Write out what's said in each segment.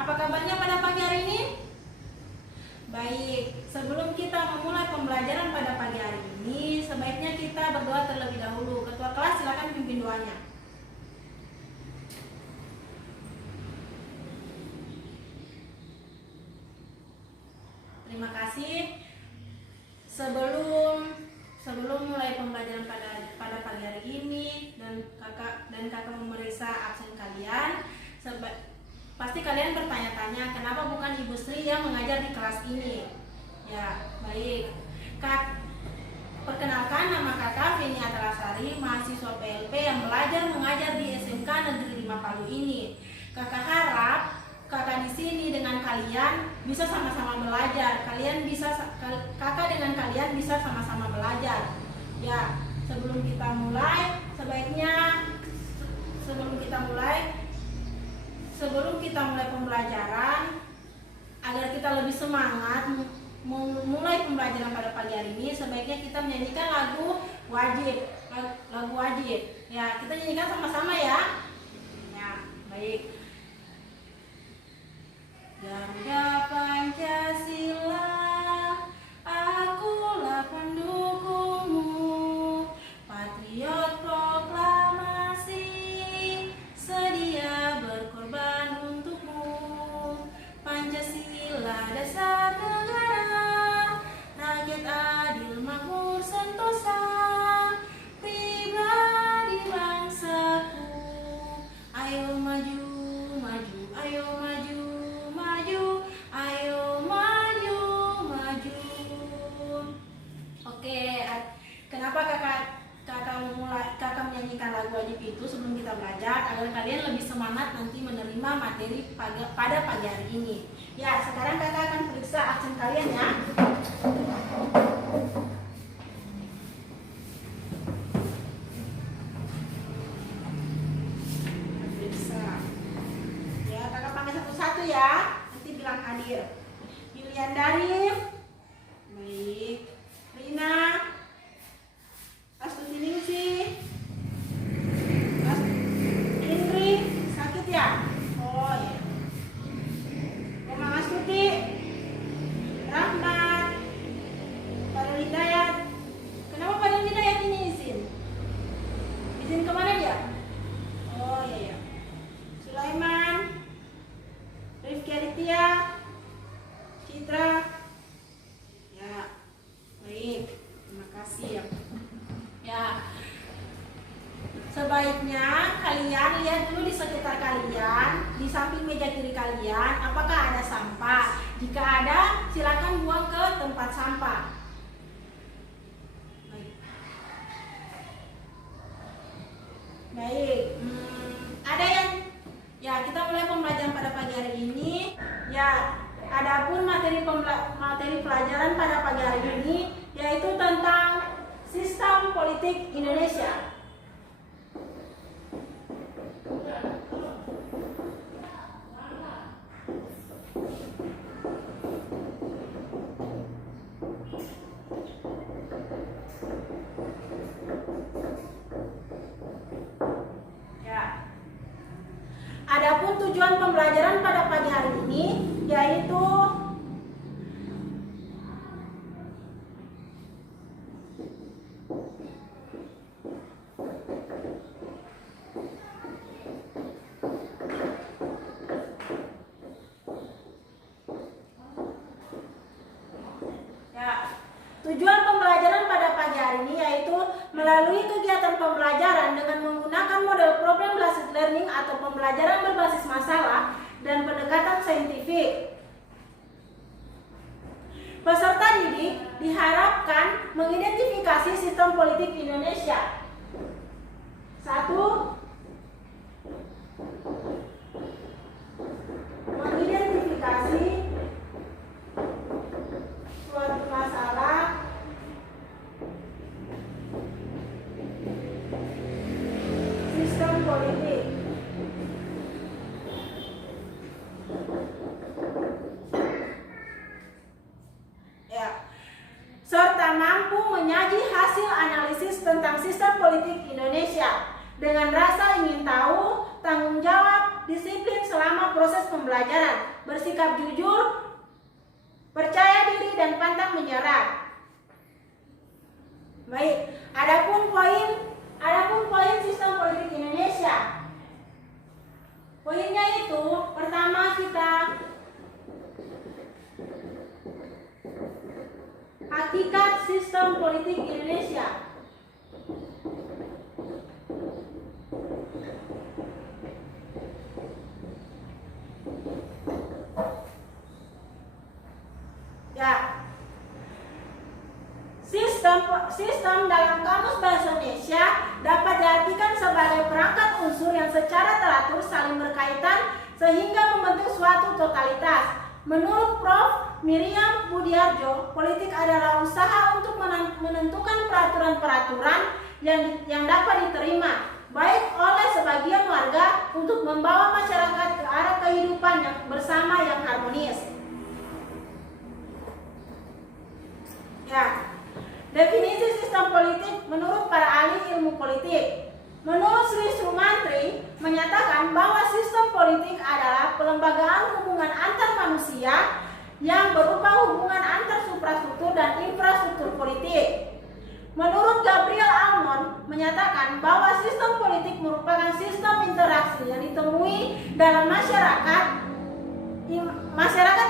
Apa kabarnya pada pagi hari ini? Baik, sebelum kita memulai pembelajaran pada pagi hari ini, sebaiknya kita berdoa terlebih dahulu. Ketua kelas silakan pimpin doanya. Terima kasih. Sebelum mulai pembelajaran pada pagi hari ini dan kakak memeriksa absen kalian, pasti kalian bertanya-tanya kenapa bukan Ibu Sri yang mengajar di kelas ini. Ya, baik. Perkenalkan, nama kakak Feni Atalasari, mahasiswa PLP yang belajar mengajar di SMK Negeri 5 Palu ini. Kakak harap kakak di sini dengan kalian bisa sama-sama belajar. Kakak dengan kalian bisa sama-sama belajar. Ya, sebelum kita mulai pembelajaran, agar kita lebih semangat memulai pembelajaran pada pagi hari ini, sebaiknya kita menyanyikan lagu wajib. Ya, kita nyanyikan sama-sama ya. Ya, baik. Garuda Pancasila, akulah pendukungmu, patriot proklamasi, sedia berkorban untukmu. Pancasila dasar negara, rakyat adil makmur sentosa, pribadi bangsaku. Ayo maju, maju, ayo maju, maju, ayo maju, maju. Oke, kenapa kakak menyanyikan lagu wajib itu sebelum kita belajar, agar kalian lebih semangat nanti menerima materi pada pagi hari ini. Ya, sekarang kakak akan periksa absen kalian ya. Periksa. Ya, kakak panggil satu-satu ya. Nanti bilang hadir. Yulian Darif. Baik. Rina. Astuti Ningsih. Indri. Sakit ya? Oh ya. Komang Astuti. Rahmat. Farul Hidayat. Kenapa Farul Hidayat ini izin? Izin kemana dia? Oh iya ya. Sulaiman. Rifki Aditya. Citra. Ya, baik. Terima kasih ya. Ya, sebaiknya kalian lihat dulu di sekitar kalian, di samping meja kiri kalian, apakah ada sampah. Jika ada, silakan buang ke tempat sampah. Baik. Ada yang ya, kita mulai pembelajaran pada pagi hari ini. Ya, adapun materi pelajaran pada pagi hari ini yaitu tentang sistem politik Indonesia. Adapun tujuan pembelajaran pada pagi hari ini yaitu melalui kegiatan pembelajaran dengan menggunakan model problem based learning atau pembelajaran berbasis masalah dan pendekatan saintifik. Peserta didik diharapkan mengidentifikasi sistem politik Indonesia. 1. Mengidentifikasi suatu masalah sistem politik. Ya. Serta mampu menyaji hasil analisis tentang sistem politik Indonesia dengan rasa ingin tahu, tanggung jawab, disiplin selama proses pembelajaran, bersikap jujur, percaya diri, dan pantang menyerah. Baik, adapun poin sistem politik Indonesia. Poinnya itu, pertama kita hakikat sistem politik Indonesia. Ya. Sistem dalam Kamus Bahasa Indonesia dapat diartikan sebagai perangkat unsur yang secara teratur saling berkaitan sehingga membentuk suatu totalitas. Menurut Prof. Miriam Budiarjo, politik adalah usaha untuk menentukan peraturan-peraturan yang dapat diterima baik oleh sebagian warga untuk membawa masyarakat ke arah kehidupan yang bersama yang harmonis. Ya. Definisi sistem politik menurut para ahli ilmu politik. Menurut Sri Sumantri menyatakan bahwa sistem politik adalah pelembagaan hubungan antar manusia yang berupa hubungan antar suprastruktur dan infrastruktur politik. Menurut Gabriel Almond menyatakan bahwa sistem politik merupakan sistem interaksi yang ditemui dalam masyarakat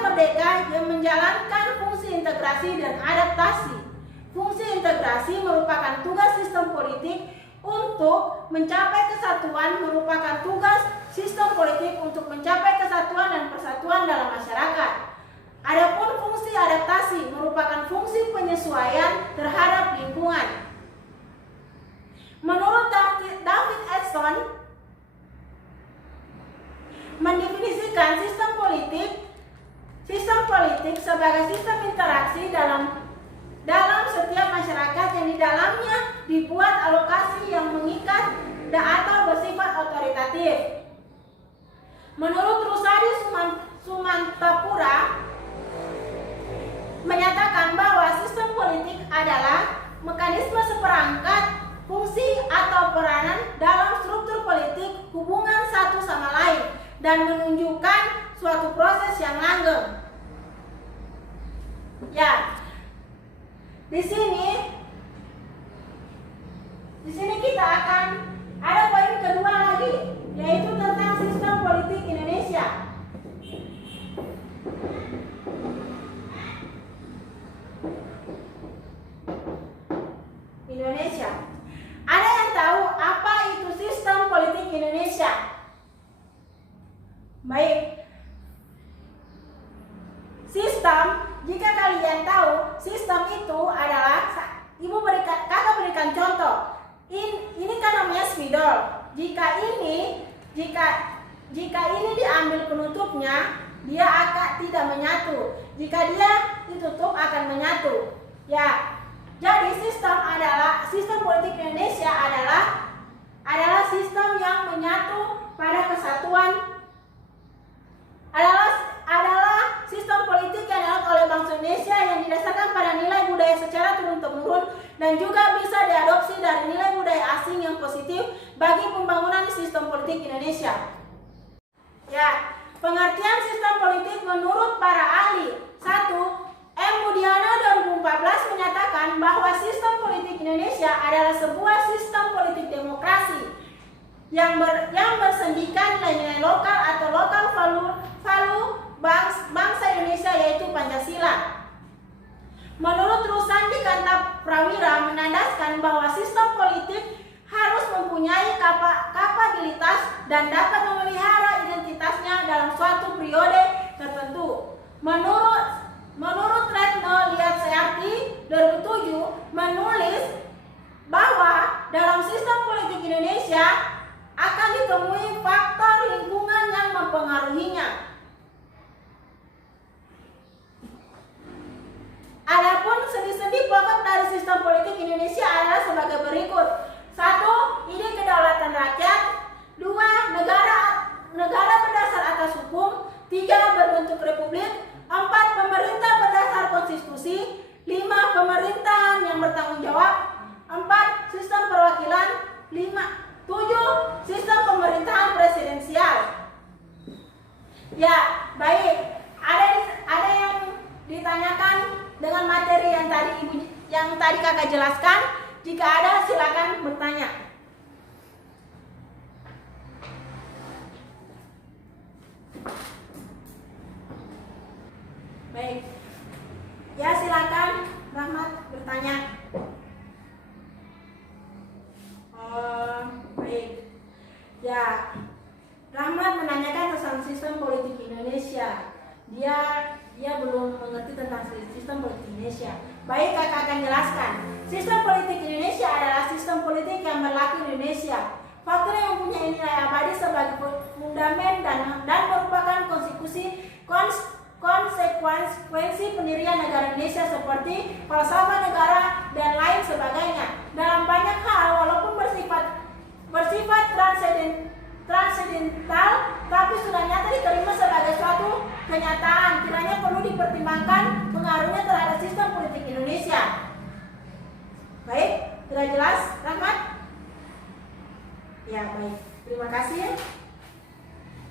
merdeka yang menjalankan fungsi integrasi dan adaptasi. Fungsi integrasi merupakan tugas sistem politik untuk mencapai kesatuan, merupakan tugas sistem politik untuk mencapai kesatuan dan persatuan dalam masyarakat. Adapun fungsi adaptasi merupakan fungsi penyesuaian terhadap lingkungan. Menurut David Edson mendefinisikan sistem politik sebagai sistem interaksi dalam setiap masyarakat yang di dalamnya dibuat alokasi yang mengikat atau bersifat otoritatif. Menurut Rusadi Sumantapura menyatakan bahwa sistem politik adalah mekanisme seperangkat fungsi atau peranan dalam struktur politik hubungan satu sama lain dan menunjukkan suatu proses yang langgeng. Ya. Di sini kita akan ada poin kedua lagi, yaitu tentang sistem politik Indonesia. Ada yang tahu apa itu sistem politik Indonesia? Baik. Sistem, jika kalian tahu, sistem itu adalah kakak berikan contoh. Ini kan namanya spidol. Jika ini diambil penutupnya, dia akan tidak menyatu. Jika dia ditutup akan menyatu. Ya. Jadi sistem politik Indonesia adalah sistem yang menyatu pada kesatuan. Adalah sistem politik yang dianut oleh bangsa Indonesia yang didasarkan pada nilai budaya secara turun-temurun dan juga bisa diadopsi dari nilai budaya asing yang positif bagi pembangunan sistem politik Indonesia. Ya, pengertian sistem politik menurut para ahli. 1. M. Budiana 2014 menyatakan bahwa sistem politik Indonesia adalah sebuah sistem politik demokrasi yang bersendikan nilai-nilai lokal atau lokal value bangsa Indonesia, yaitu Pancasila. Menurut Rusandi Kanta Prawira menandaskan bahwa sistem politik harus mempunyai kapabilitas dan dapat memelihara identitasnya dalam suatu periode tertentu. Menurut Retno Liat Searti 2007 menulis bahwa dalam sistem politik Indonesia akan ditemui faktor lingkungan yang mempengaruhinya. Adapun sendi-sendi pokok dari sistem politik Indonesia adalah sebagai berikut. 1. Ide kedaulatan rakyat. 2. Negara berdasar atas hukum. 3. Berbentuk republik. 4. Pemerintah berdasar konstitusi. 5. Pemerintahan yang bertanggung jawab. 4. Sistem perwakilan. 7. Sistem pemerintahan presidensial. Ya, baik. Ada yang ditanyakan dengan materi yang tadi kakak jelaskan? Jika ada, silakan bertanya. Baik. Ya, silakan Rahmat bertanya. Baik. Ya, Rahmat menanyakan tentang sistem politik Indonesia. Dia belum mengerti tentang sistem politik Indonesia. Baik, kakak akan jelaskan. Sistem politik Indonesia adalah sistem politik yang berlaku di Indonesia. Faktor yang mempunyai nilai abadi sebagai fundament dan merupakan konsekuensi pendirian negara Indonesia seperti falsafah negara dan lain sebagainya. Dalam banyak hal, walaupun bersifat transendental, tapi sudah nyata diterima sebagai suatu kenyataan. Kiranya perlu dipertimbangkan pengaruhnya terhadap sistem politik Indonesia. Baik, sudah jelas, Rahmat? Ya, baik. Terima kasih.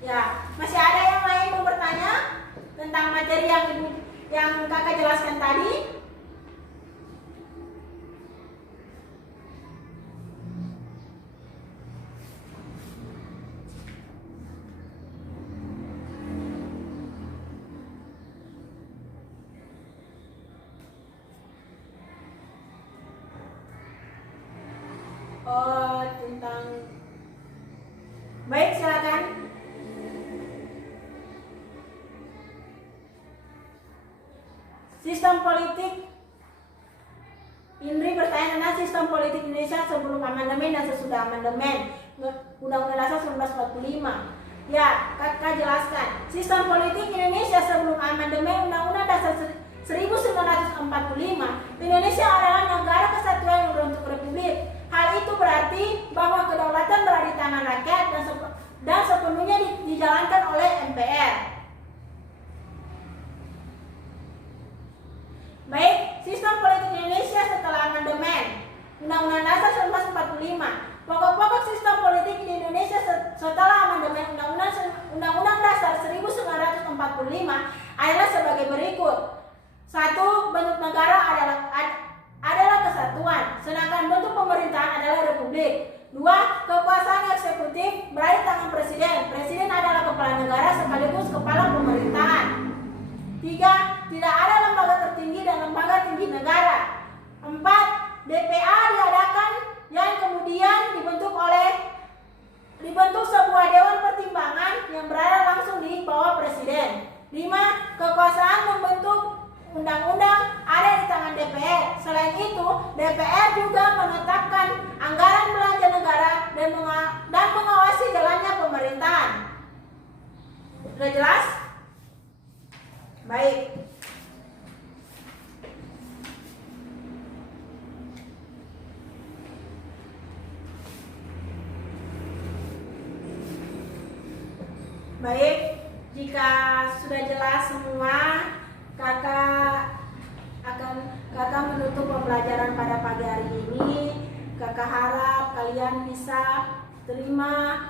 Ya, masih ada yang lain mau bertanya tentang materi yang kakak jelaskan tadi? Baik, silakan. Sistem politik. Indri bertanya tentang sistem politik Indonesia sebelum amandemen dan sesudah amandemen Undang-Undang Dasar 1945. Ya, kakak jelaskan. Sistem politik Indonesia sebelum amandemen Undang-Undang Dasar 1945, Indonesia adalah negara kesatuan yang berbentuk republik. Hal itu berarti bahwa kedaulatan berada di tangan rakyat dan sepenuhnya dijalankan oleh MPR. Baik, sistem politik Indonesia setelah amandemen Undang-Undang Dasar 1945. Pokok-pokok sistem politik di Indonesia setelah amandemen Undang-Undang Dasar 1945 adalah sebagai berikut. 1. Bentuk negara adalah kesatuan, sedangkan bentuk pemerintahan adalah republik. 2. Kekuasaan eksekutif berada di tangan presiden. Presiden adalah kepala negara sekaligus kepala pemerintahan. 3. Tidak ada lembaga tertinggi dan lembaga tinggi negara. 4. DPA diadakan yang kemudian dibentuk sebuah dewan pertimbangan yang berada langsung di bawah presiden. 5. Kekuasaan membentuk undang-undang ada di tangan DPR. Selain itu, DPR juga menetapkan anggaran belanja negara dan mengawasi jalannya pemerintahan. Sudah jelas? Baik. Baik, jika sudah jelas semua, kakak menutup pembelajaran pada pagi hari ini. Kakak harap kalian bisa terima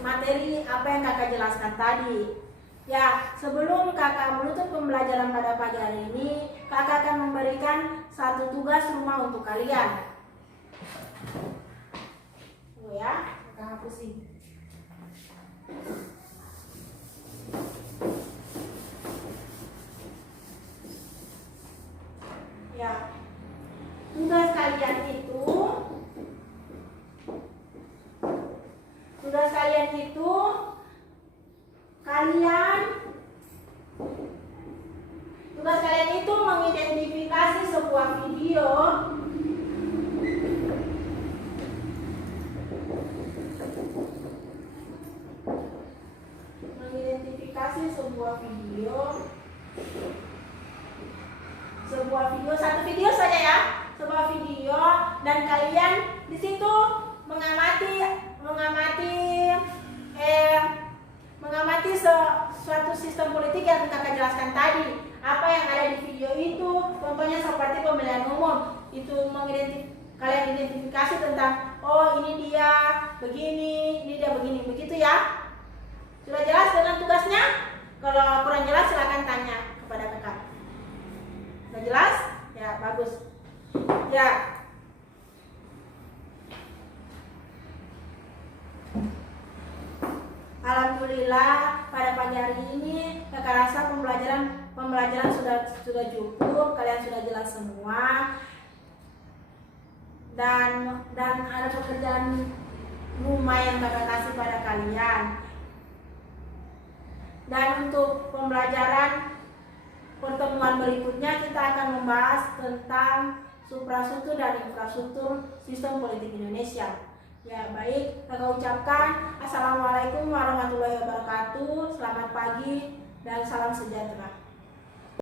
materi apa yang kakak jelaskan tadi. Ya, sebelum kakak menutup pembelajaran pada pagi hari ini, kakak akan memberikan satu tugas rumah untuk kalian. Ya, kakak hapusin. Ya, tugas kalian itu mengidentifikasi sebuah video satu video saja ya, sebuah video, dan kalian di situ mengamati suatu sistem politik yang kakak jelaskan tadi. Apa yang ada di video itu, contohnya seperti pemilihan umum, itu kalian identifikasi tentang, oh ini dia begini, ini dia begini, begitu ya. Sudah jelas dengan tugasnya? Kalau kurang jelas silakan tanya kepada kakak. Sudah jelas? Ya, bagus. Ya. Alhamdulillah pada pagi hari ini kakak rasa pembelajaran sudah cukup, kalian sudah jelas semua. Dan ada pekerjaan rumah yang kakak kasih pada kalian. Dan untuk pembelajaran pertemuan berikutnya kita akan membahas tentang suprastruktur dan infrastruktur sistem politik Indonesia. Ya baik, kakak ucapkan Assalamualaikum warahmatullahi wabarakatuh. Selamat pagi dan salam sejahtera.